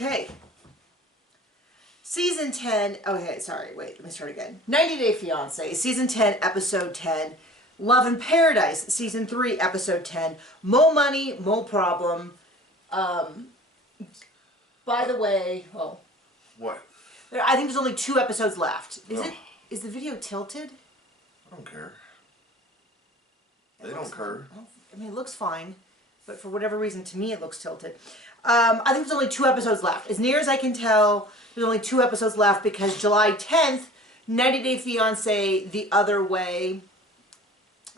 Okay. Season 10, okay, sorry, wait, let me start again. 90 Day Fiancé, Season 10, Episode 10. Love in Paradise, Season 3, Episode 10. Mo Money, Mo Problem. By the way, oh. What? I think there's only 2 episodes left. Is the video tilted? I don't care. They don't care. I mean, it looks fine, but for whatever reason, to me, it looks tilted. I think there's only 2 episodes left. As near as I can tell, there's only 2 episodes left because July 10th, 90 Day Fiancé The Other Way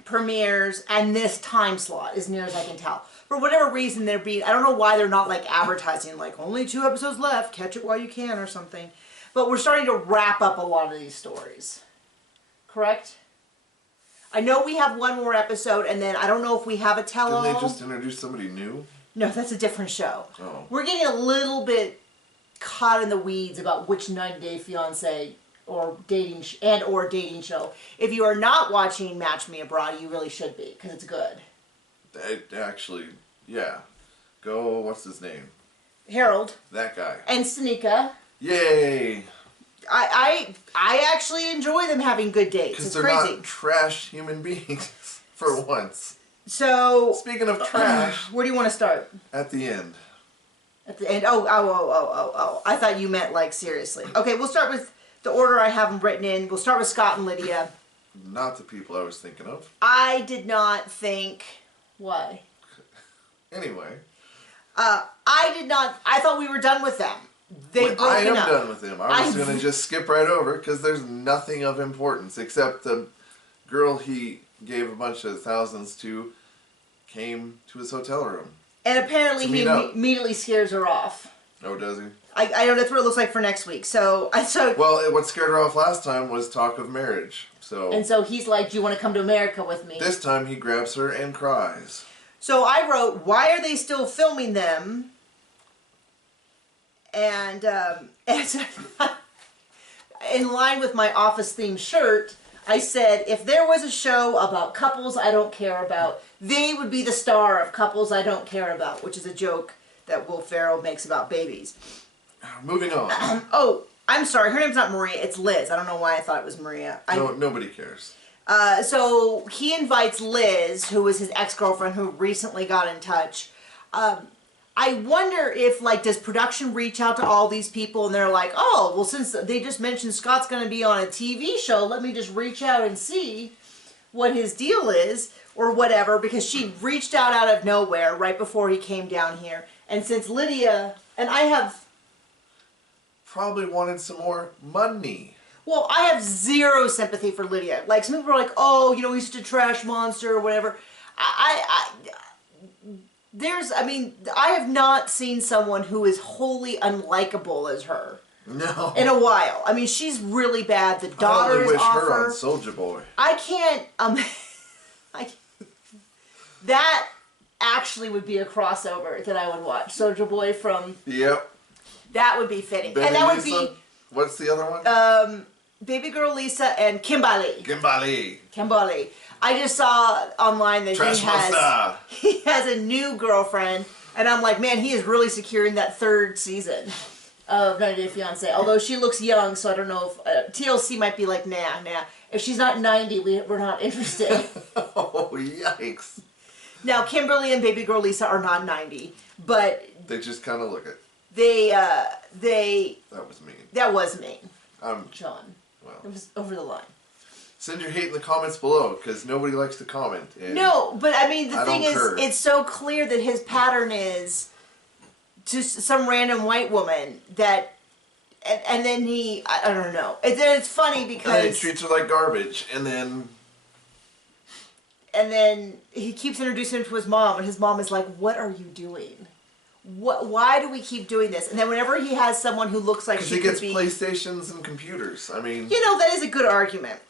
premieres, and this time slot, as near as I can tell. For whatever reason, I don't know why they're not like advertising, like only 2 episodes left, catch it while you can or something. But we're starting to wrap up a lot of these stories. Correct? I know we have 1 more episode, and then I don't know if we have a tell-all. Didn't they just introduce somebody new? No, that's a different show. Oh. We're getting a little bit caught in the weeds about which 90 Day Fiancé or dating show. If you are not watching Match Me Abroad, you really should be, because it's good. Actually, yeah. Go, what's his name? Harold. That guy. And Sneeka. Yay! I actually enjoy them having good dates. Because It's they're crazy. not trash human beings, for once. So, speaking of trash, where do you want to start? At the end. At the end? Oh. I thought you meant like seriously. Okay, we'll start with the order I have them written in. We'll start with Scott and Lydia. Not the people I was thinking of. I did not think... Why? Anyway. I thought we were done with them. I am done with them. I was going to just skip right over because there's nothing of importance except the girl he gave a bunch of thousands to came to his hotel room. And apparently he immediately scares her off. Oh, does he? I know that's what it looks like for next week. Well, what scared her off last time was talk of marriage. And so he's like, do you want to come to America with me? This time he grabs her and cries. So I wrote, why are they still filming them? And in line with my office themed shirt, I said, if there was a show about couples I don't care about, they would be the star of Couples I Don't Care About, which is a joke that Will Ferrell makes about babies. Moving on. Oh, I'm sorry. Her name's not Maria. It's Liz. I don't know why I thought it was Maria. Nobody cares. So he invites Liz, who was his ex-girlfriend who recently got in touch. I wonder if, like, does production reach out to all these people and they're like, oh, well, since they just mentioned Scott's going to be on a TV show, let me just reach out and see what his deal is or whatever, because she reached out of nowhere right before he came down here. And since Lydia, and I have... Probably wanted some more money. Well, I have zero sympathy for Lydia. Like, some people are like, oh, you know, he's just a trash monster or whatever. I have not seen someone who is wholly unlikable as her. No. In a while. I mean, she's really bad. The daughter is awful. I only wish her on Soulja Boy. I can't, that actually would be a crossover that I would watch. Soulja Boy from... Yep. That would be fitting. Baby and that Lisa? would be... What's the other one? Baby Girl Lisa and Kimberly. Kimberly. I just saw online that he has a new girlfriend, and I'm like, man, he is really securing that 3rd season of 90 Day Fiancé. Although she looks young, so I don't know if TLC might be like, nah. If she's not 90, we're not interested. Oh, yikes. Now, Kimberly and Baby Girl Lisa are not 90, but they just kind of look it. That was mean. That was mean. John. Well. It was over the line. Send your hate in the comments below, because nobody likes to comment. No, but I mean, the thing is, it's so clear that his pattern is just some random white woman that, and then I don't know. It's funny because... And then he treats her like garbage, and then he keeps introducing him to his mom, and his mom is like, what are you doing? Why do we keep doing this? And then whenever he has someone who looks like she gets PlayStations and computers. I mean... You know, that is a good argument.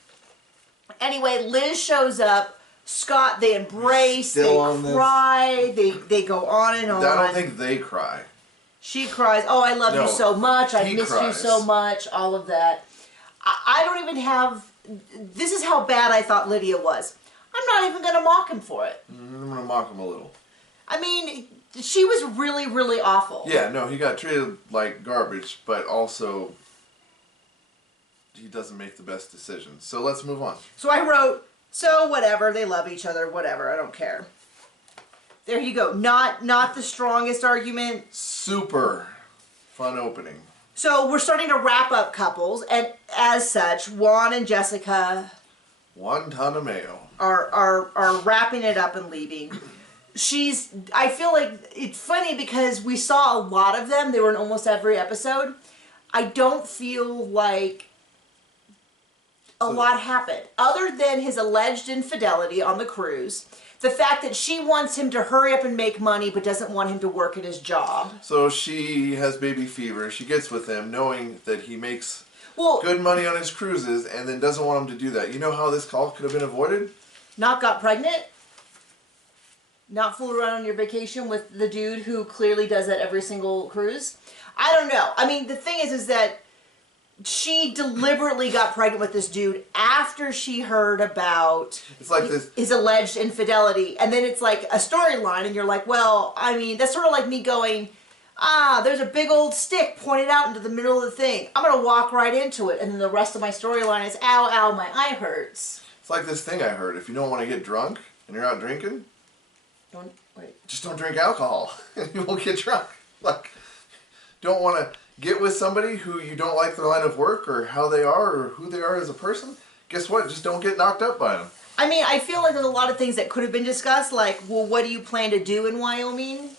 Anyway, Liz shows up. Scott, they embrace, they cry, they go on and on. I don't think they cry. She cries, oh, I love you so much, I missed you so much, all of that. I don't even have... This is how bad I thought Lydia was. I'm not even going to mock him for it. I'm going to mock him a little. I mean... She was really, really awful. Yeah, no, he got treated like garbage, but also he doesn't make the best decisions. So let's move on. So I wrote, so whatever, they love each other, whatever, I don't care. There you go. Not the strongest argument. Super fun opening. So we're starting to wrap up couples, and as such, Juan and Jessica Guantanamo are wrapping it up and leaving. I feel like it's funny because we saw a lot of them. They were in almost every episode. I don't feel like a lot happened other than his alleged infidelity on the cruise. The fact that she wants him to hurry up and make money but doesn't want him to work at his job. So she has baby fever. She gets with him knowing that he makes good money on his cruises and then doesn't want him to do that. You know how this call could have been avoided? Not got pregnant? Not fool around on your vacation with the dude who clearly does that every single cruise? I don't know. I mean, the thing is that she deliberately got pregnant with this dude after she heard about his alleged infidelity. And then it's like a storyline and you're like, well, I mean, that's sort of like me going, there's a big old stick pointed out into the middle of the thing. I'm going to walk right into it. And then the rest of my storyline is, ow, ow, my eye hurts. It's like this thing I heard. If you don't want to get drunk and you're out drinking, just don't drink alcohol and you won't get drunk. Like, don't want to get with somebody who you don't like their line of work or how they are or who they are as a person. Guess what? Just don't get knocked up by them. I mean, I feel like there's a lot of things that could have been discussed, like, well, what do you plan to do in Wyoming?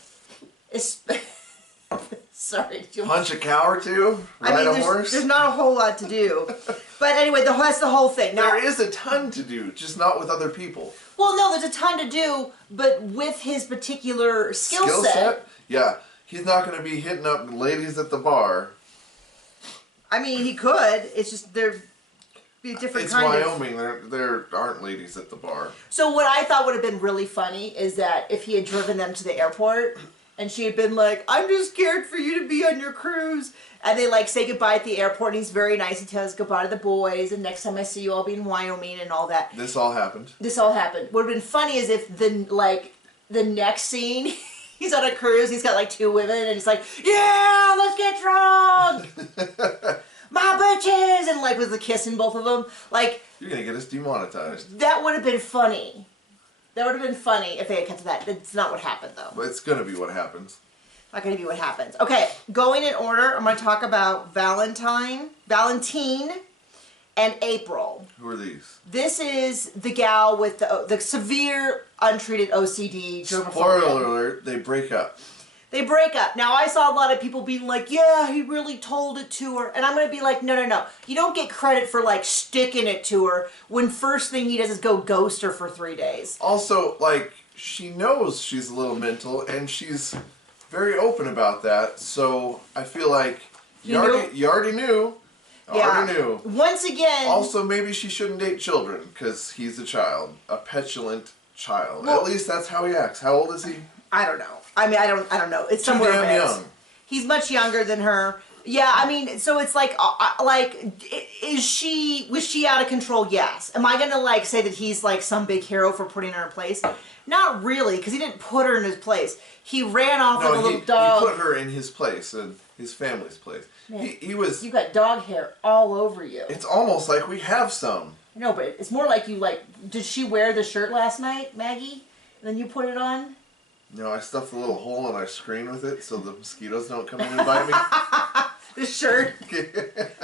Sorry. Did you punch a cow or two? Ride a horse? There's not a whole lot to do. But anyway, that's the whole thing. Now, there is a ton to do, just not with other people. Well, no, there's a ton to do, but with his particular skill set. Yeah. He's not going to be hitting up ladies at the bar. I mean, he could. It's just there'd be a different kind of... It's Wyoming. There aren't ladies at the bar. So what I thought would have been really funny is that if he had driven them to the airport and she had been like, I'm just scared for you to be on your cruise. And they like say goodbye at the airport and he's very nice. He tells goodbye to the boys and next time I see you I'll be in Wyoming and all that. This all happened. What would have been funny is if the next scene... He's on a cruise, he's got like 2 women, and he's like, yeah, let's get drunk! My bitches! And like with the kissing both of them. Like, you're gonna get us demonetized. That would have been funny. That would have been funny if they had cut to that. That's not what happened though. But it's gonna be what happens. Not gonna be what happens. Okay, going in order, I'm gonna talk about Valentine and April. Who are these? This is the gal with the severe untreated OCD. Spoiler alert, they break up. They break up. Now, I saw a lot of people being like, yeah, he really told it to her. And I'm going to be like, no. You don't get credit for, like, sticking it to her when first thing he does is go ghost her for 3 days. Also, like, she knows she's a little mental, and she's very open about that. So, I feel like you already knew. Already knew. Once again... Also, maybe she shouldn't date children, because he's a child. A petulant child. Well, at least that's how he acts. How old is he? I don't know. I mean, I don't know. It's somewhere damn young. He's much younger than her. Yeah, I mean, so it's like was she out of control? Yes. Am I gonna like say that he's like some big hero for putting her in place? Not really, because he didn't put her in his place. He ran off like a little dog. He put her in his place, in his family's place. Man, he was. You got dog hair all over you. It's almost like we have some. No, but it's more like you like. Did she wear the shirt last night, Maggie? And then you put it on. No, I stuffed a little hole in our screen with it so the mosquitoes don't come in and bite me. The shirt.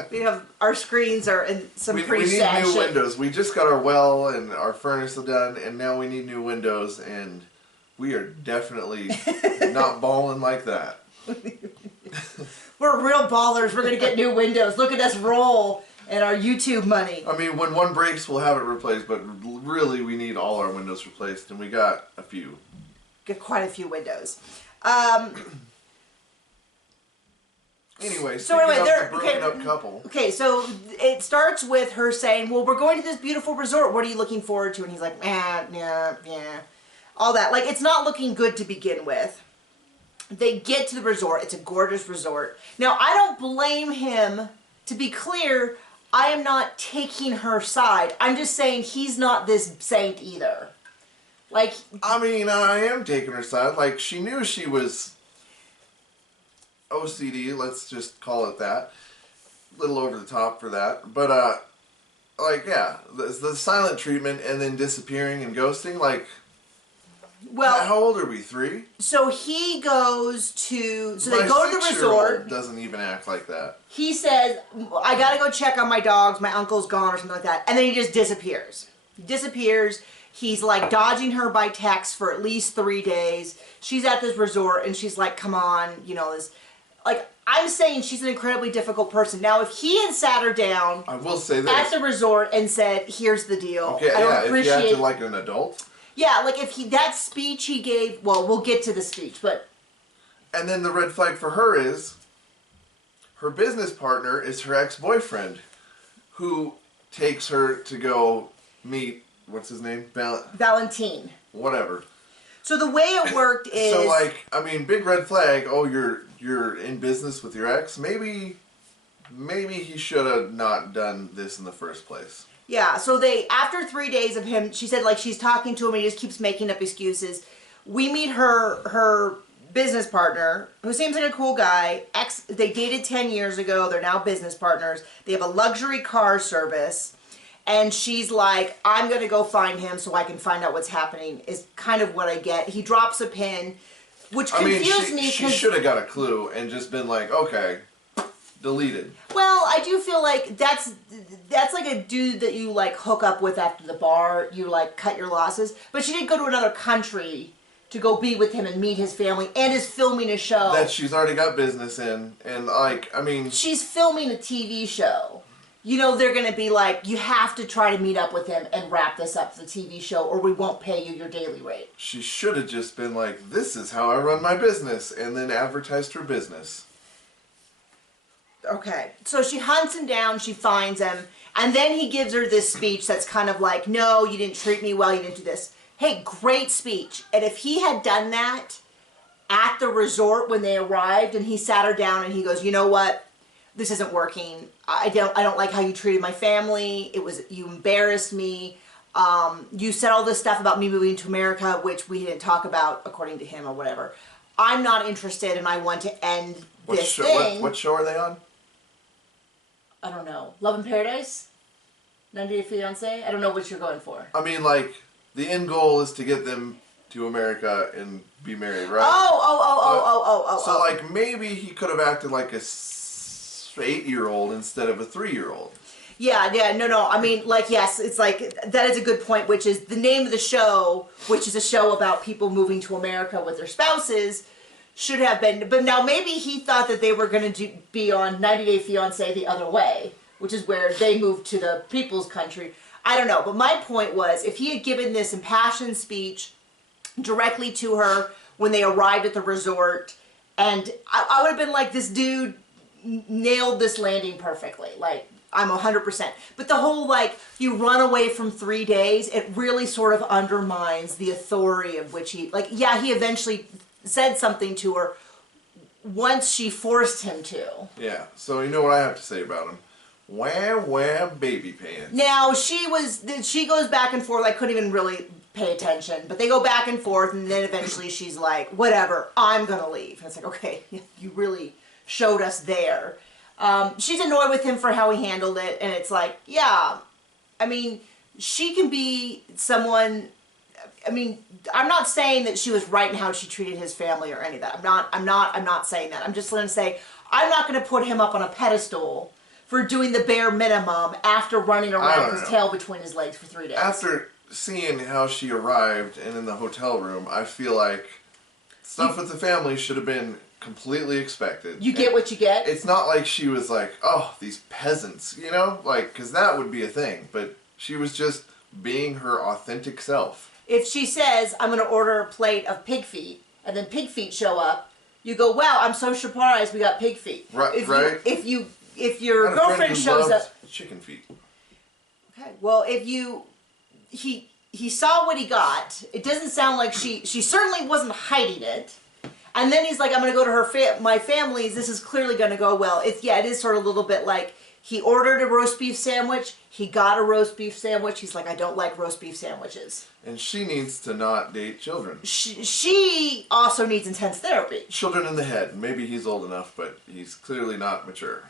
We have our screens are in some pretty sad We need new windows. We just got our well and our furnace done, and now we need new windows, and we are definitely not balling like that. We're real ballers. We're gonna get new windows. Look at us roll and our YouTube money. I mean, when one breaks, we'll have it replaced, but really, we need all our windows replaced, and we got a few. Get quite a few windows. Anyway, they're a broken up couple. Okay, so it starts with her saying, well, we're going to this beautiful resort. What are you looking forward to? And he's like, yeah. All that. Like, it's not looking good to begin with. They get to the resort. It's a gorgeous resort. Now, I don't blame him. To be clear, I am not taking her side. I'm just saying he's not this saint either. Like, I mean, I am taking her side. Like, she knew she was OCD, let's just call it that. A little over the top for that. But, like, yeah, the silent treatment and then disappearing and ghosting, like, well, how old are we, 3? So he goes to, so they go to the resort. Doesn't even act like that. He says, I gotta go check on my dogs, my uncle's gone or something like that. And then he just disappears. He disappears. He's like dodging her by text for at least 3 days. She's at this resort and she's like, come on, you know, this, like, I'm saying she's an incredibly difficult person. Now, if he had sat her down, I will say this, at the resort and said, here's the deal. Okay, I don't appreciate, if he acted like an adult. Yeah, like if that speech he gave, well, we'll get to the speech, but. And then the red flag for her is, her business partner is her ex-boyfriend, who takes her to go meet, what's his name? Valentine. Whatever. So the way it worked is. So like, I mean, big red flag, oh, you're in business with your ex? Maybe he should have not done this in the first place. Yeah, so after 3 days of him, she said, like, she's talking to him and he just keeps making up excuses. We meet her business partner, who seems like a cool guy. They dated 10 years ago. They're now business partners. They have a luxury car service. And she's like, I'm going to go find him so I can find out what's happening, is kind of what I get. He drops a pin, which confused me. She should have got a clue and just been like, okay, deleted. Well, I do feel like that's like a dude that you like hook up with after the bar. You like cut your losses. But she did go to another country to go be with him and meet his family, and is filming a show that she's already got business in. And like, I mean, she's filming a TV show. You know, they're going to be like, you have to try to meet up with him and wrap this up for the TV show, or we won't pay you your daily rate. She should have just been like, this is how I run my business, and then advertised her business. Okay, so she hunts him down, she finds him, and then he gives her this speech that's kind of like, no, you didn't treat me well, you didn't do this. Hey, great speech. And if he had done that at the resort when they arrived, and he sat her down and he goes, you know what? This isn't working. I don't like how you treated my family. You embarrassed me. You said all this stuff about me moving to America, which we didn't talk about according to him or whatever. I'm not interested, and I want to end this thing. What show are they on? I don't know. Love in Paradise? 90 Day Fiancé? I don't know what you're going for. I mean, like, the end goal is to get them to America and be married, right? Oh. So, like, maybe he could have acted like a 8-year-old instead of a 3-year-old. Yeah, no. I mean, like, yes, it's like, that is a good point, which is the name of the show, which is a show about people moving to America with their spouses, should have been, but now maybe he thought that they were going to be on 90 Day Fiancé the other way, which is where they moved to the people's country. I don't know, but my point was, if he had given this impassioned speech directly to her when they arrived at the resort, and I would have been like, this dude nailed this landing perfectly, like, I'm 100%. But the whole, like, you run away from 3 days, it really sort of undermines the authority of which he, like, yeah, he eventually said something to her once she forced him to. Yeah, so you know what I have to say about him. Wah, baby pants. Now, she goes back and forth, I couldn't even really pay attention, but they go back and forth, and then eventually she's like, whatever, I'm gonna leave. And it's like, okay, you really showed us there. She's annoyed with him for how he handled it, and it's like, yeah, I mean, she can be someone, I mean, I'm not saying that she was right in how she treated his family or any of that. I'm not saying that. I'm just going to say, I'm not going to put him up on a pedestal for doing the bare minimum after running around with his tail between his legs for 3 days. After seeing how she arrived and in the hotel room, I feel like stuff with the family should have been completely expected. You get what you get? It's not like she was like, oh, these peasants, you know? Like, because that would be a thing. But she was just being her authentic self. If she says, I'm going to order a plate of pig feet, and then pig feet show up, you go, wow, I'm so surprised we got pig feet. Right, If your girlfriend shows up... chicken feet. Okay, well, he saw what he got. It doesn't sound like she certainly wasn't hiding it. And then he's like, I'm going to go to my family's. This is clearly going to go well. It is sort of a little bit like He ordered a roast beef sandwich. He got a roast beef sandwich. He's like, I don't like roast beef sandwiches. And she needs to not date children. She also needs intense therapy. Children in the head. Maybe he's old enough, but he's clearly not mature.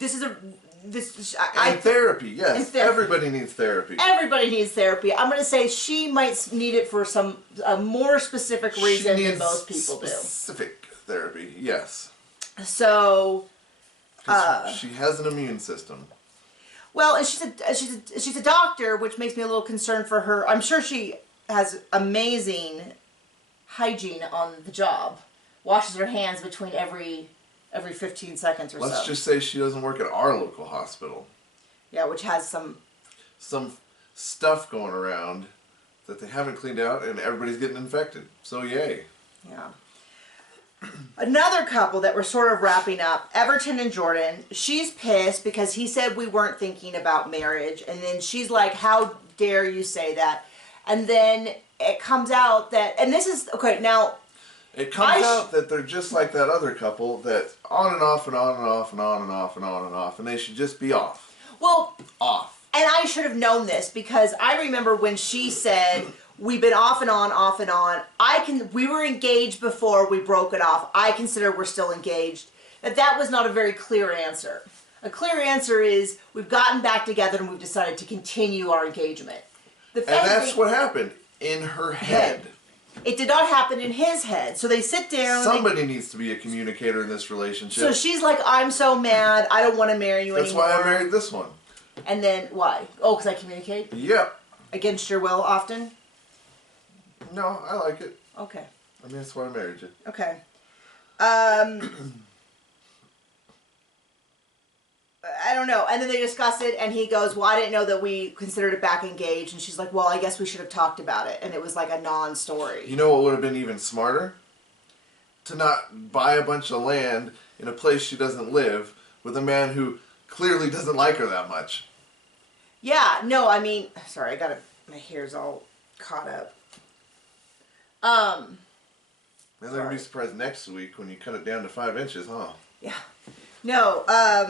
And therapy, yes. Everybody needs therapy. Everybody needs therapy. I'm going to say she might need it for a more specific reason than most people do. Specific therapy, yes. So... she has an immune system. Well, and she's a doctor, which makes me a little concerned for her. I'm sure she has amazing hygiene on the job. Washes her hands between every 15 seconds or so. Let's just say she doesn't work at our local hospital. Yeah, which has some stuff going around that they haven't cleaned out, and everybody's getting infected. So yay. Yeah. Another couple that we're sort of wrapping up, Everton and Jordan. She's pissed because he said we weren't thinking about marriage. And then she's like, how dare you say that? And then it comes out that, and this is, okay, now. It comes out that they're just like that other couple that on and off and on and off and on and off and on and off. And they should just be off. Well. Off. And I should have known this because I remember when she said, we've been off and on, off and on. We were engaged before we broke it off. I consider we're still engaged. That was not a very clear answer. A clear answer is we've gotten back together and we've decided to continue our engagement. And that's what happened in her head. It did not happen in his head. So they sit down. Somebody needs to be a communicator in this relationship. So she's like, I'm so mad. I don't want to marry you anymore. That's why I married this one. And then why? Oh, because I communicate? Yep. Against your will often? No, I like it. Okay. I mean, that's why I married you. Okay. I don't know. And then they discuss it, and he goes, well, I didn't know that we considered it back engaged. And she's like, well, I guess we should have talked about it. And it was like a non-story. You know what would have been even smarter? To not buy a bunch of land in a place she doesn't live with a man who clearly doesn't like her that much. Yeah, no, I mean, sorry, my hair's all caught up. And they're going to be surprised next week when you cut it down to 5 inches, huh? Yeah. No, I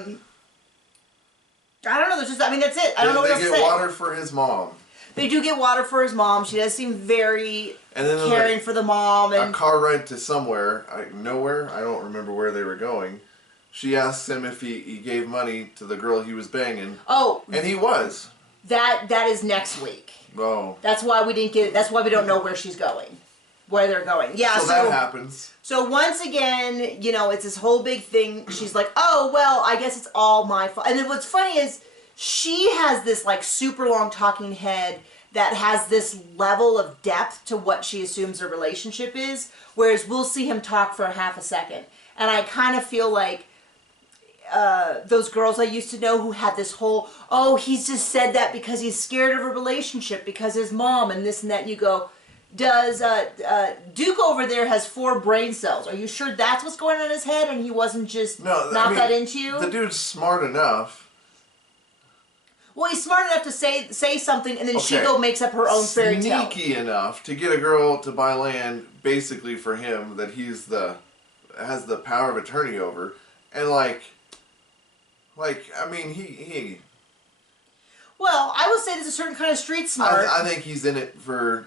don't know. There's just, I mean, that's it. I don't know what else to say. They get water for his mom. They do get water for his mom. She does seem very caring for the mom. And a car ride to somewhere, nowhere. I don't remember where they were going. She asks him if he gave money to the girl he was banging. Oh. And he was. That is next week. Oh. That's why we didn't get it. That's why we don't know where she's going. Where they're going. Yeah, so that happens. So once again, it's this whole big thing. She's like, oh, well, I guess it's all my fault. And then what's funny is she has this like super long talking head that has this level of depth to what she assumes a relationship is, whereas we'll see him talk for a half a second. And I kind of feel like those girls I used to know who had this whole, oh, he's just said that because he's scared of a relationship because his mom and this and that. And you go, does Duke over there has 4 brain cells? Are you sure that's what's going on in his head and he wasn't just that into you? The dude's smart enough. Well, he's smart enough to say something and then she makes up her own fairy tale. Sneaky enough to get a girl to buy land basically for him that has the power of attorney over. And I mean, he... Well, I will say there's a certain kind of street smart. I think he's in it for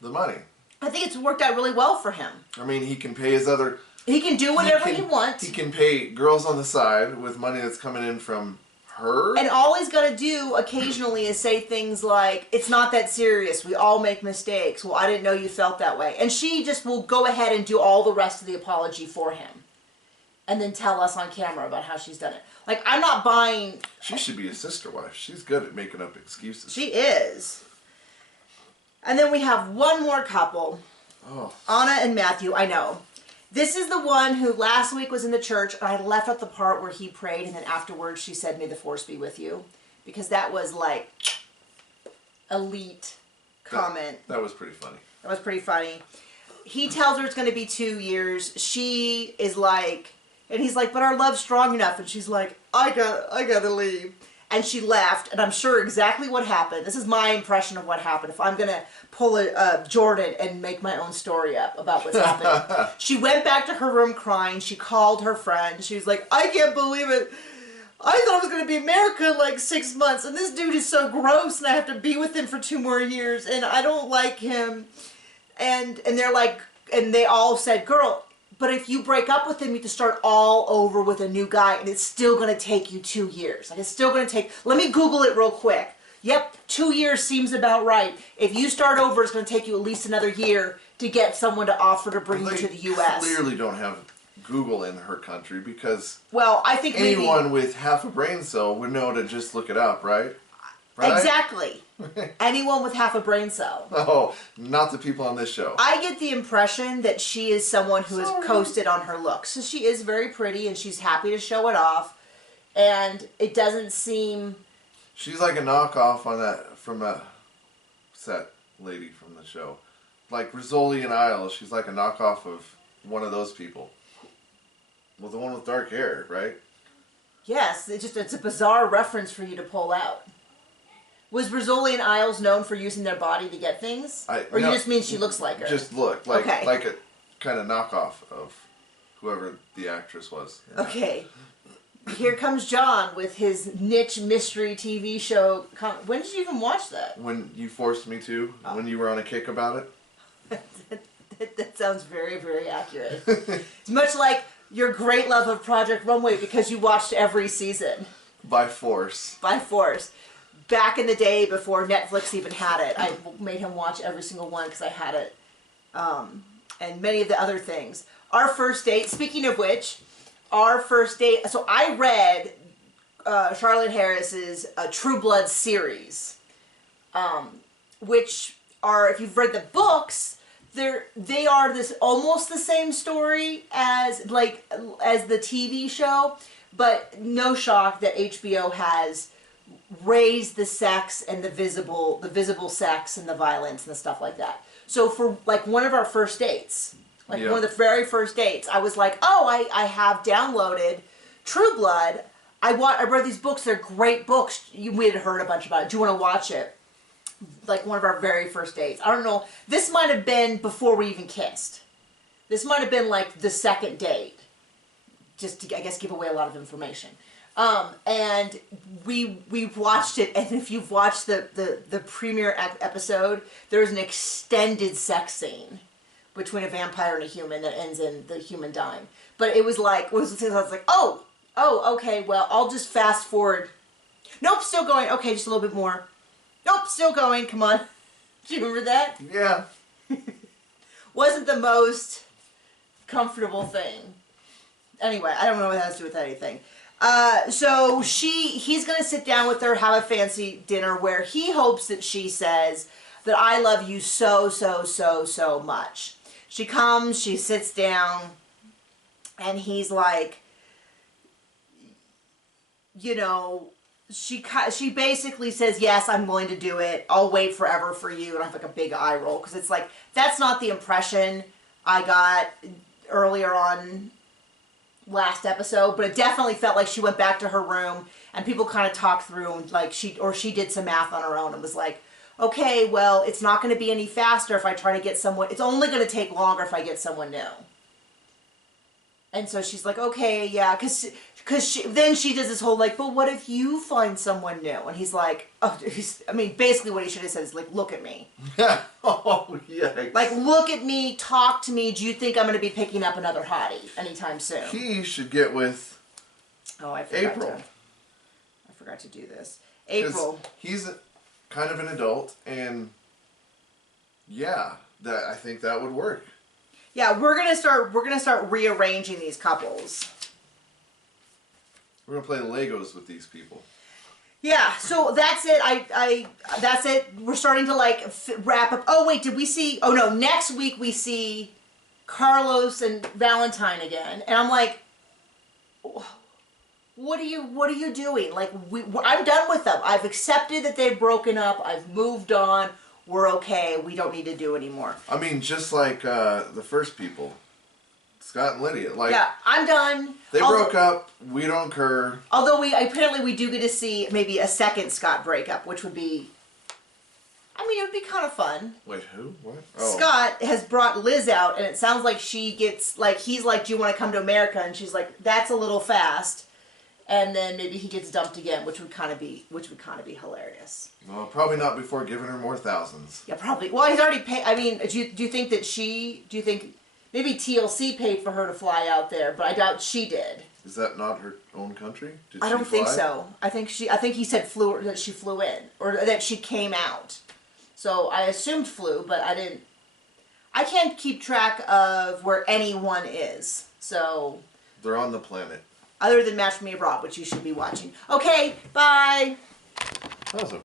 the money. I think it's worked out really well for him. I mean, he can pay his other... He can do whatever he wants. He can pay girls on the side with money that's coming in from her. And all he's got to do occasionally is say things like, it's not that serious. We all make mistakes. Well, I didn't know you felt that way. And she just will go ahead and do all the rest of the apology for him. And then tell us on camera about how she's done it. Like, I'm not buying... She should be a sister wife. She's good at making up excuses. She is. And then we have one more couple. Oh. Anna and Matthew, I know. This is the one who last week was in the church, and I left out the part where he prayed, and then afterwards she said, may the force be with you. Because that was like elite comment. That was pretty funny. That was pretty funny. He tells her it's going to be 2 years. She is like... And he's like, but our love's strong enough. And she's like, I gotta leave. And she left. And I'm sure exactly what happened. This is my impression of what happened. If I'm going to pull a Jordan and make my own story up about what's happened. She went back to her room crying. She called her friend. She was like, I can't believe it. I thought I was going to be in America in like 6 months, and this dude is so gross, and I have to be with him for 2 more years, and I don't like him. And they're like, and they all said, girl, but if you break up with him, you have to start all over with a new guy, and it's still going to take you 2 years. Like, it's still going to take, let me Google it real quick. Yep, 2 years seems about right. If you start over, it's going to take you at least another year to get someone to offer to bring you to the U.S. They clearly don't have Google in her country because I think anyone with half a brain cell would know to just look it up, right? Exactly. Anyone with half a brain cell. Oh, not the people on this show. I get the impression that she is someone who has coasted on her looks. So she is very pretty and she's happy to show it off. And it doesn't seem... She's like a knockoff on that, from that set lady from the show. Like Rizzoli and Isles, she's like a knockoff of one of those people. Well, the one with dark hair, right? Yes, it's a bizarre reference for you to pull out. Was Rizzoli and Isles known for using their body to get things? Or you just mean she looks like her? Just look, like a kind of knockoff of whoever the actress was. Okay. Here comes John with his niche mystery TV show. When did you even watch that? When you forced me to, when you were on a kick about it. That sounds very, very accurate. It's much like your great love of Project Runway because you watched every season. By force. By force. Back in the day before Netflix even had it, I made him watch every single one because I had it. And many of the other things. Our first date, speaking of which, our first date, so I read Charlotte Harris's True Blood series, which are, if you've read the books, they are this almost the same story as the TV show, but no shock that HBO has raised the sex and the visible sex and the violence and the stuff like that. So for like one of our first dates, one of the very first dates, I was like, oh, I have downloaded True Blood. I read these books. They're great books. We had heard a bunch about it. Do you want to watch it? Like one of our very first dates. I don't know. This might have been before we even kissed. This might have been like the second date. Just to, I guess, give away a lot of information. And we watched it, and if you've watched the premiere episode, there's an extended sex scene between a vampire and a human that ends in the human dying. But it was like, I was like, oh, okay, well, I'll just fast forward. Nope, still going. Okay, just a little bit more. Nope, still going. Come on. Do you remember that? Yeah. Wasn't the most comfortable thing. Anyway, I don't know what that has to do with anything. So he's going to sit down with her, have a fancy dinner where he hopes that she says that I love you so, so, so, so much. She comes, she sits down, and he's like, you know, she basically says, yes, I'm willing to do it. I'll wait forever for you. And I have like a big eye roll because it's like, that's not the impression I got earlier on last episode, but it definitely felt like she went back to her room and people kind of talked through and like she did some math on her own and was like, okay, well, it's not going to be any faster if I try to get someone, it's only going to take longer if I get someone new. And so she's like, okay, yeah, because then she does this whole like, but what if you find someone new? And he's like, basically what he should have said is like, look at me. Oh, yeah. Like, look at me, talk to me. Do you think I'm going to be picking up another hottie anytime soon? He should get with April. I forgot to do this. April. He's kind of an adult, and yeah, I think that would work. Yeah, we're gonna start rearranging these couples. We're gonna play Legos with these people. Yeah, so that's it. That's it. We're starting to like wrap up. Oh wait, did we see? Oh no, next week we see Carlos and Valentine again, and I'm like, what are you doing? Like I'm done with them. I've accepted that they've broken up. I've moved on. We're okay. We don't need to do anymore. I mean, just like the first people, Scott and Lydia. Like, yeah, I'm done. They broke up. We don't care. Although apparently we do get to see maybe a second Scott breakup, which would be, I mean, it would be kind of fun. Wait, who? What? Oh. Scott has brought Liz out, and it sounds like she gets like he's like, "Do you want to come to America?" And she's like, "That's a little fast." and then maybe he gets dumped again, which would kind of be hilarious. Well, probably not before giving her more thousands. Yeah, probably. Well, he's already paid. I mean, do you think that maybe TLC paid for her to fly out there, but I doubt she did. Is that not her own country? I don't think so. I think he said that she flew in, or that she came out. So I assumed flew, but I can't keep track of where anyone is. So they're on the planet. Other than Match Me Abroad, which you should be watching. Okay, bye. That was a